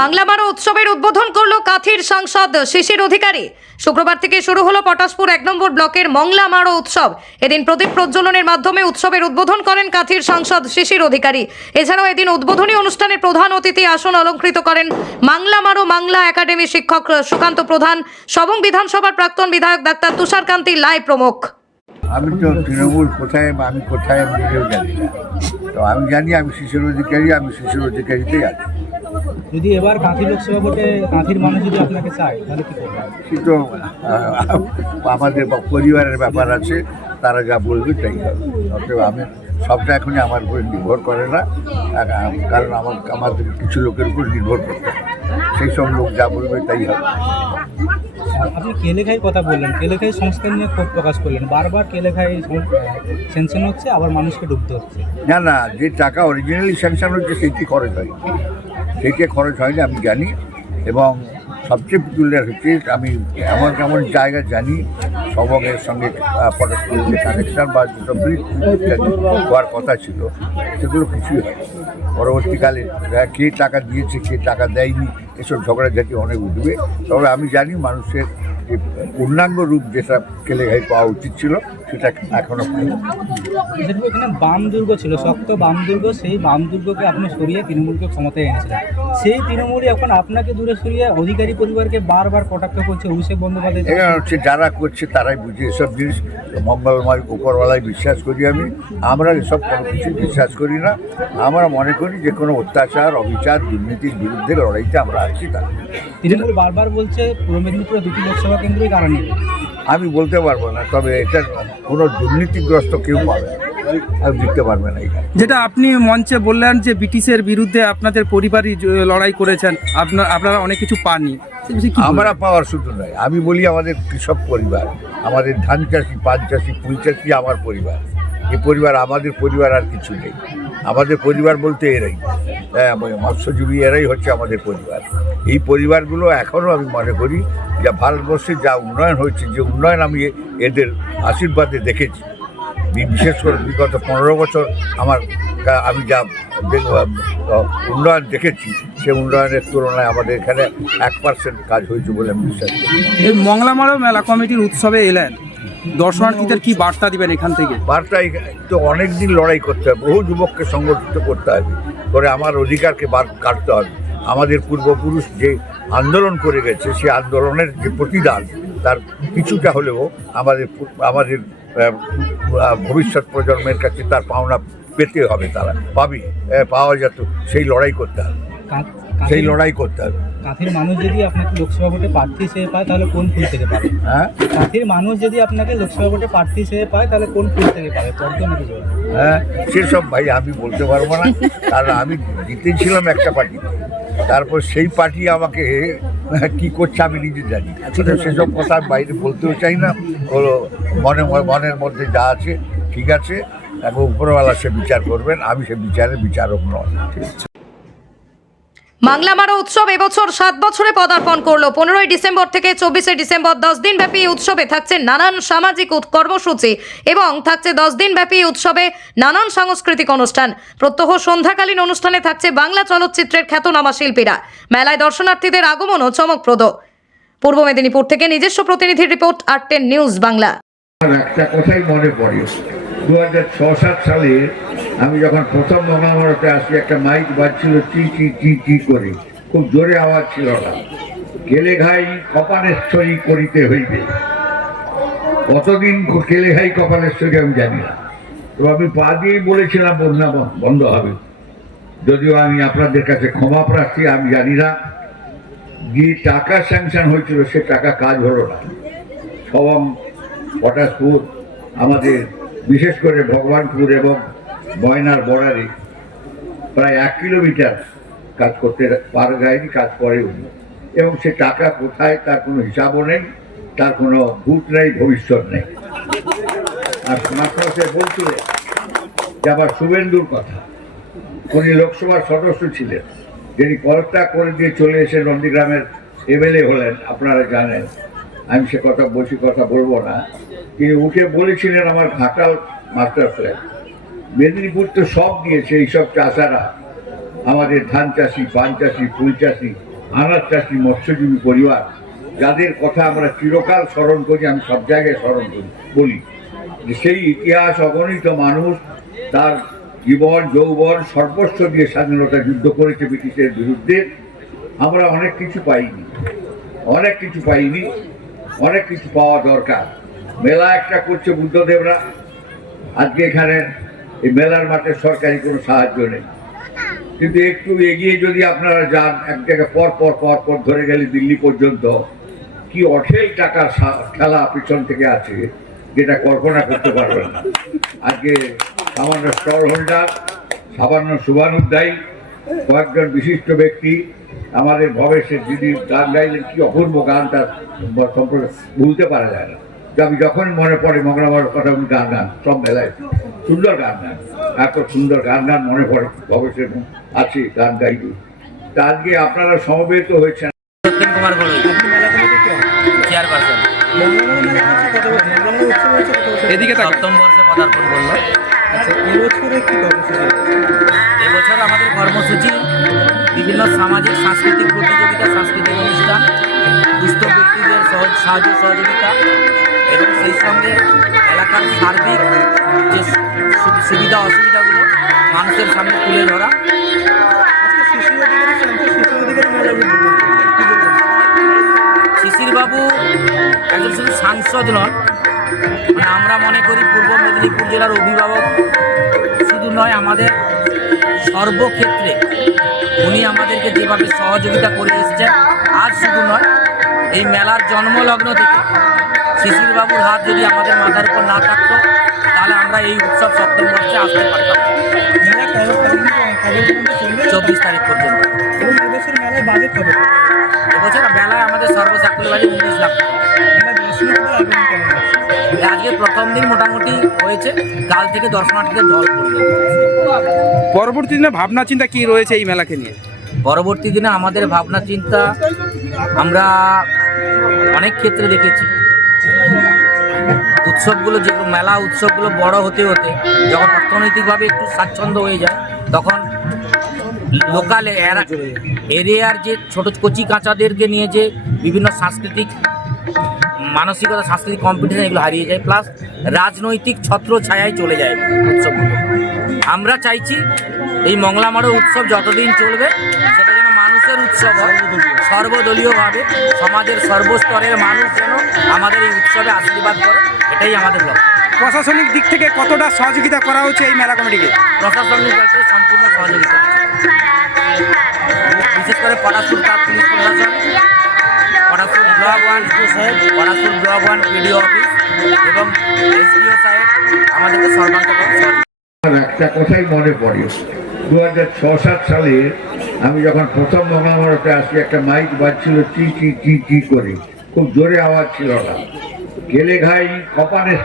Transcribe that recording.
বাংলামারো উৎসবের উদ্বোধন করলো কাথির সাংসদ শিশির অধিকারী। শুক্রবার থেকে শুরু হলো পটাশপুর 1 নম্বর ব্লকের মংলামারো উৎসব। এদিন প্রদীপ প্রজ্বলনের মাধ্যমে উৎসবের উদ্বোধন করেন কাথির সাংসদ শিশির অধিকারী। এছাড়াও এদিন উদ্বোধনী অনুষ্ঠানে প্রধান অতিথি আসন অলঙ্কৃত করেন মাংলামারো বাংলা একাডেমি শিক্ষক সুকান্ত প্রধান, সবং বিধানসভার প্রাক্তন বিধায়ক ডাক্তার তুষারকান্তি লাই প্রমুখ। আমি তো তৃণমূল কোথায় বা আমি কোথায় আমি নিজেও জানি না, তো আমি জানি আমি শিশির অধিকারীতেই আছি। যদি এবার কাঁথি লোকসভা ভোটে কাঁথির মানুষ যদি আপনাকে চায় তাহলে কি করবেন? কিন্তু আমাদের পরিবারের ব্যাপার আছে, তারা যা বলবে তাই হবে। অতএব আমি সবটা এখনই আমার উপরে নির্ভর করে না, কারণ আমাদের কিছু লোকের উপর নির্ভর করতে হবে। সেই সব লোক যা বলবে তাই হবে। আপনি কেলেখাই কথা বললেন, কেলেখাই সংস্কার নিয়ে ক্ষোভ প্রকাশ করলেন। বারবার কেলেখাই স্যাংশন হচ্ছে, আবার মানুষকে ডুবতে হচ্ছে। না, যে টাকা অরিজিনালি স্যাংশন হচ্ছে সেইটি খরচ হয়, সেইটি খরচ হয়নি আমি জানি। এবং সবচেয়ে পিকুলিয়ার হচ্ছে আমি এমন জায়গা জানি সবংয়ের সঙ্গে পটাশপুরের যে কানেকশন বা যেসব ব্রিজ হওয়ার কথা ছিল সেগুলো কিছুই হয়। পরবর্তীকালে কে টাকা দিয়েছে কে টাকা দেয়নি এসব ঝগড়াঝাটি অনেক উঠবে। তবে আমি জানি মানুষের যে পূর্ণাঙ্গ রূপ যেটা কেলেঘাই পাওয়া উচিত ছিল সেটা এখনও পাইনি। এখানে বাম দুর্গ ছিল, শক্ত বাম দুর্গ, সেই বাম দুর্গকে আপনি সরিয়ে তৃণমূলকে ক্ষমতায় এনেছিলেন। সেই তৃণমূলই এখন আপনাকে দূরে সরিয়ে অধিকারী পরিবারকে বারবার কটাক্ষ করছে। অভিষেক বন্দ্যোপাধ্যায় এখানে হচ্ছে যারা করছে তারাই বুঝে এসব জিনিস। মঙ্গলময় উপরওয়ালায় বিশ্বাস করি আমরা এসব কোনো কিছু বিশ্বাস করি না। আমরা মনে করি যে কোনো অত্যাচার, অবিচার, দুর্নীতির বিরুদ্ধে লড়াইতে আমরা আছি। তা তৃণমূল বারবার বলছে পূর্ব মেদিনীপুরে 2টি লোকসভা কেন্দ্রই তারা নেবে। আমি বলতে পারবো না, তবে এটা কোনো দুর্নীতিগ্রস্ত কেউ পাবে না, আমি দিতে পারবে না। এটা যেটা আপনি মঞ্চে বললেন যে ব্রিটিশের বিরুদ্ধে আপনাদের পরিবারই লড়াই করেছেন, আপনারা অনেক কিছু পাননি। আমরা পাওয়ার শুধু নয়, আমি বলি আমাদের কৃষক পরিবার, আমাদের ধান চাষি, পান চাষি, ফুল চাষি আমার পরিবার। এই পরিবার আমাদের পরিবার, আর কিছু নেই। আমাদের পরিবার বলতে এরাই, মৎস্যজীবী, এরাই হচ্ছে আমাদের পরিবার। এই পরিবারগুলো এখনও আমি মনে করি যা ভারতবর্ষে যা উন্নয়ন হয়েছে, যে উন্নয়ন আমি এদের আশীর্বাদে দেখেছি, বিশেষ করে বিগত 15 বছর আমি যা উন্নয়ন দেখেছি, সে উন্নয়নের তুলনায় আমাদের এখানে 1% কাজ হয়েছে বলে আমি বিশ্বাস করি। এই মংলামারো মেলা কমিটির উৎসবে এলেন, দর্শনার্থীদের কি বার্তা দিবেন এখান থেকে? বার্তা তো অনেক দিন লড়াই করতে হবে, বহু যুবককে সংগঠিত করতে হবে, করে আমার অধিকারকে কাটতে হবে। আমাদের পূর্বপুরুষ যে আন্দোলন করে গেছে, সেই আন্দোলনের যে প্রতিদান, তার কিছুটা হলেও আমাদের ভবিষ্যৎ প্রজন্মের কাছে তার পাওনা পেতে হবে। তারা পাওয়া যেত, সেই লড়াই করতে হবে, কাঁথির মানুষ যদি আপনাকে লোকসভা ভোটে প্রার্থী হিসেবে পায় তাহলে কোন ফুল থেকে পাবে? হ্যাঁ, কাঁথির মানুষ যদি আপনাকে লোকসভা ভোটে প্রার্থী হিসেবে পায় তাহলে কোন ফুল থেকে পাবে? হ্যাঁ, সেসব ভাই আমি বলতে পারবো না, কারণ আমি জিতেছিলাম একটা পার্টিতে, তারপর সেই পার্টি আমাকে কি করছে আমি নিজে জানি। সেসব কথা বাইরে বলতেও চাই না। হলো মনের মধ্যে যা আছে ঠিক আছে, এবং উপরওয়ালা সে বিচার করবেন, আমি সে বিচারক নয়। বাংলামারো উৎসব এবছর 7 বছরে পদার্পণ করলো। 15ই ডিসেম্বর থেকে 24শে ডিসেম্বর 10 দিন ব্যাপী উৎসবে থাকছে নানান সামাজিক কর্মসূচি এবং থাকছে 10 দিন ব্যাপী উৎসবে নানান সাংস্কৃতিক অনুষ্ঠান। প্রত্যহ সন্ধ্যাকালীন অনুষ্ঠানে থাকছে বাংলা চলচ্চিত্রের খ্যাতনামা শিল্পীরা। মেলায় দর্শনার্থীদের আগমনও চমকপ্রদ। পূর্ব মেদিনীপুর থেকে নিজস্ব প্রতিনিধির রিপোর্ট, আর10 নিউজ বাংলা। একটা কথাই মনে পড়ে, 2006-07 সালে আমি যখন প্রথম মহামারতে আসি, একটা মাইক বাজছিল চি চি চি চি করে, খুব জোরে আওয়াজ ছিল না। কেলেঘাই কপালেশ্বরী করিতে হইবে। কতদিন কেলেঘাই কপালেশ্বরী আমি জানি না, তো আমি পা দিয়েই বলেছিলাম বন্যা বন্ধ হবে। যদিও আমি আপনাদের কাছে ক্ষমা প্রার্থী, আমি জানি না যে টাকা স্যাংশন হয়েছিল সে টাকা কাজ হলো না। সবং, পটাশপুর, আমাদের বিশেষ করে ভগবানপুর এবং ময়নার বর্ডারে প্রায় 1 কিলোমিটার কাজ করতে যায়নি, কাজ করেও নি। এবং সে টাকা কোথায় তার কোনো হিসাবও নেই, তার কোনো ভূত নেই, ভবিষ্যৎ নেই। আর মাত্র সে বলছিলেন যে আবার শুভেন্দুর কথা, উনি লোকসভার সদস্য ছিলেন, যিনি পদত্যাগ করে দিয়ে চলে এসে নন্দীগ্রামের MLA হলেন, আপনারা জানেন। আমি সে কথা বলবো না। তিনি উঠে বলেছিলেন আমার ঘাটাল মাস্টার প্ল্যান, মেদিনীপুর তো সব দিয়েছে এইসব চাষারা, আমাদের ধান চাষি, পান চাষি, ফুল চাষি, আনাজ চাষি, মৎস্যজীবী পরিবার, যাদের কথা আমরা চিরকাল স্মরণ করি, আমি সব জায়গায় স্মরণ করি, বলি যে সেই ইতিহাস অগণিত মানুষ তার জীবন যৌবন সর্বস্ব দিয়ে স্বাধীনতা যুদ্ধ করেছে ব্রিটিশের বিরুদ্ধে। আমরা অনেক কিছু পাইনি, অনেক কিছু পাইনি, অনেক কিছু পাওয়া দরকার। মেলা একটা করছে বুদ্ধদেবরা, আজকে এখানে এই মেলার মাঠে সরকারি কোনো সাহায্য নেই, কিন্তু একটু এগিয়ে যদি আপনারা যান, এক জায়গায় পর পর পর পর ধরে গেলে দিল্লি পর্যন্ত কি অঢেল টাকার খেলা পিছন থেকে আছে, যেটা কল্পনা করতে পারবেন না। আজকে সামান্য স্টল হোল্ডার, সামান্য শুভানুধ্যায়ী, কয়েকজন বিশিষ্ট ব্যক্তি, আমাদের ভবেশের যিনি গান গাইলেন, কি অপূর্ব গান, তার সম্পর্কে ভুলতে পারা যায় না। যে আমি যখন মনে পড়ে মঙ্গলামার কথা, উনি গান গান সব মেলায়, সুন্দর গান গান, এত সুন্দর গান গান মনে পড়ে ভবেশের আছে গান গাইবে। তা আজকে আপনারা সমবেত হয়েছেন। সত্যেন কুমার ঘোড়ই, চেয়ারপারসন। এদিকে তাকান। সপ্তম বর্ষে পদার্পণ করলো। এবছরে কি কর্মসূচি? এবছর আমাদের কর্মসূচি বিভিন্ন সামাজিক সাংস্কৃতিক প্রতিযোগিতা, সাংস্কৃতিক অনুষ্ঠান, দুস্থ ব্যক্তিদের সাহায্য সহযোগিতা এবং সেই সঙ্গে এলাকার সার্বিক যে সুবিধা অসুবিধাগুলো মানুষের সামনে তুলে ধরা। আজকে শিশু অধিকারী মেলা উদ্বোধন করলেন। কি বলবেন? শিশিরবাবু একজন শুধু সাংসদ নন, মানে আমরা মনে করি পূর্ব মেদিনীপুর জেলার অভিভাবক শুধু নয়, আমাদের সর্বক্ষেত্রে উনি আমাদেরকে যেভাবে সহযোগিতা করে এসেছেন, আজ শুধু নয়, এই মেলার জন্মলগ্ন থেকে শিশিরবাবুর হাত যদি আমাদের মাথার উপর না থাকতো, তাহলে আমরা এই উৎসব সপ্তম বর্ষে আসতে পারতাম না। মেলা কবে পর্যন্ত চলবে? 24 তারিখ পর্যন্ত। এবং এবছর মেলায় বাজেট কবে? এবছর মেলায় আমাদের সর্বসাকুল্য বাজে 19 লাখ টাকা। মেলা দর্শনার্থীদের আগমন কেমন আছে? আজকে প্রথম দিন মোটামুটি হয়েছে, কাল থেকে দর্শনার্থীদের ঢল পড়বে। পরবর্তী দিনে ভাবনা চিন্তা কি রয়েছে এই মেলাকে নিয়ে? পরবর্তী দিনে আমাদের ভাবনা চিন্তা আমরা অনেক ক্ষেত্রে দেখেছি, উৎসবগুলো, যেগুলো মেলা উৎসবগুলো বড় হতে হতে যখন অর্থনৈতিকভাবে একটু স্বাচ্ছন্দ্য হয়ে যায়, তখন লোকাল এরিয়ার যে ছোট কচি কাঁচাদেরকে নিয়ে যে বিভিন্ন সাংস্কৃতিক মানসিকতা, সাংস্কৃতিক কম্পিটিশন, এগুলো হারিয়ে যায়, প্লাস রাজনৈতিক ছত্র ছায়ায় চলে যায় উৎসবগুলো। আমরা চাইছি এই মংলামারো উৎসব যতদিন চলবে, সেটা যেন মানুষের উৎসব হয়, সর্বদলীয়ভাবে সমাজের সর্বস্তরের মানুষ যেন আমাদের এই উৎসবে আশীর্বাদ করে, এটাই আমাদের লক্ষ্য। প্রশাসনিক দিক থেকে কতটা সহযোগিতা করা হচ্ছে এই মেলা কমিটিকে? প্রশাসনিক ক্ষেত্রে সম্পূর্ণ সহযোগিতা, বিশেষ করে পরাশুর তার পুলিশ প্রশাসন, পরাশুর ব্লক 1 সাহেব, পরাশুর ব্লক 1 পিডিও অফিস এবং এসডিও সাহেব আমাদেরকে সর্বান্তকরণ সহযোগিতা। আমার একটা কথাই মনে পড়ে, 2006-07 সালে আমি যখন প্রথম মঙ্গলামারতে আসি, একটা মাইক বাজছিল চি চি চি চি করে, খুব জোরে আওয়াজ ছিল না, গেলে ঘাই কপানের